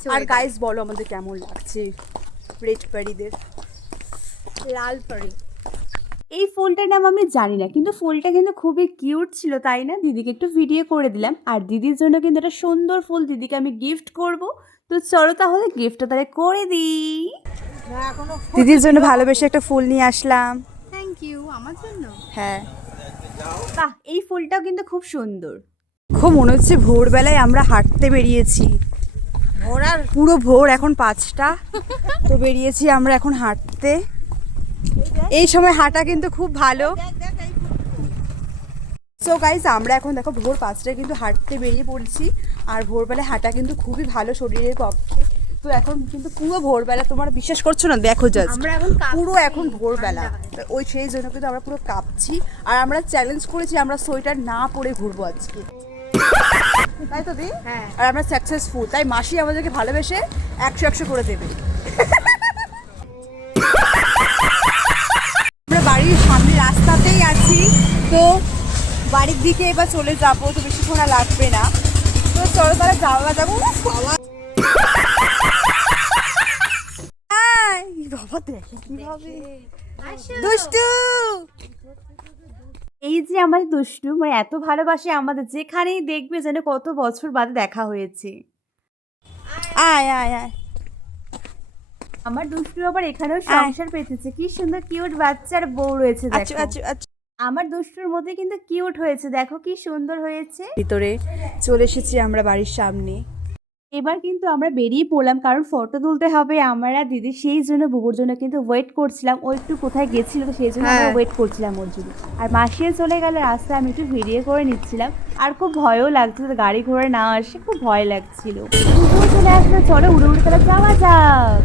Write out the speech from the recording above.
লাগছে আর। গাইস বলো আমাদের কেমন লাগছে রেড পারিদের লাল পরি এই ফুলটার নাম আমি জানি না কিন্তু ফুলটা কিন্তু খুবই কিউট ছিল তাই না? দিদিকে একটু ভিডিও করে দিলাম। আর দিদির জন্য কিন্তু একটা সুন্দর ফুল দিদিকে আমি গিফট করব। তো চলো তাহলে গিফটটা তাহলে করে দিই। দিদির জন্য ভালোবেসে একটা ফুল নিয়ে আসলাম। থ্যাংক ইউ আমার জন্য? হ্যাঁ। বাহ এই ফুলটাও কিন্তু খুব সুন্দর। খুব মনে হচ্ছে ভোরবেলায় আমরা হাঁটতে বেরিয়েছি। পুরো ভোর এখন পাঁচটা। তো বেরিয়েছি আমরা এখন হাঁটতে। এই সময় হাঁটা কিন্তু খুব ভালো। সো গাইজ আমরা এখন দেখো ভোর পাঁচটায় কিন্তু হাঁটতে বেরিয়ে পড়ছি। আর ভোরবেলায় হাঁটা কিন্তু খুবই ভালো শরীরের পক্ষে। তো এখন কিন্তু পুরো ভোরবেলা তোমার বিশ্বাস করছ না? দেখো জাস্ট আমরা এখন পুরো এখন ভোরবেলা। ওই সেই জন্য কিন্তু আমরা পুরো কাঁপছি। আর আমরা চ্যালেঞ্জ করেছি আমরা সোয়েটার না পরে ঘুরবো আজকে। তাই তো দি হ্যাঁ। আর আমরা সাকসেসফুল তাই মাসি আমাদেরকে ভালোবেসে একশো একশো করে দেবে। আমরা বাড়ির সামনে রাস্তাতেই আছি তো বাড়ির দিকে এবার চলে যাব তো বেশিক্ষণ আর লাগবে না। তো চলো তাহলে যাওয়া যাব বাবা বাবা দেখে কীভাবে? দুষ্টু! এই যে আমাদের দুষ্টু মানে এত ভালোবাসে আমাদের যেখানেই দেখবে যেন কত বছর বাদে দেখা হয়েছে। আয় আয় আয়। আমার দুষ্টু আবার এখানেও সংসার পেতেছে। কি সুন্দর কিউট বাচ্চার বউ রয়েছে আচ্ছা দেখো। আচ্ছা আচ্ছা। আমার দুষ্টুর মধ্যে কিন্তু কিউট হয়েছে দেখো কি সুন্দর হয়েছে। ভিতরে চলে এসেছি আমরা বাড়ির সামনে। এবার কিন্তু আমরা বেরিয়ে পড়লাম কারণ ফটো তুলতে হবে আমরা দিদি সেই জন্য বুবুর জন্য কিন্তু ওয়েট করছিলাম। ও একটু কোথায় গেছিল তো সেই জন্য আমরা হ্যাঁ। ওয়েট করছিলাম ওর জন্য। আর মাসিয়ে চলে গেল রাস্তায় আমি একটু ভিডিও করে নিচ্ছিলাম। আর খুব ভয়ও লাগছিল গাড়ি ঘোড়া না আসে খুব ভয় লাগছিল। বুবু চলে আসলো চলো উড়ে উড়ে তাহলে যাওয়া যাক।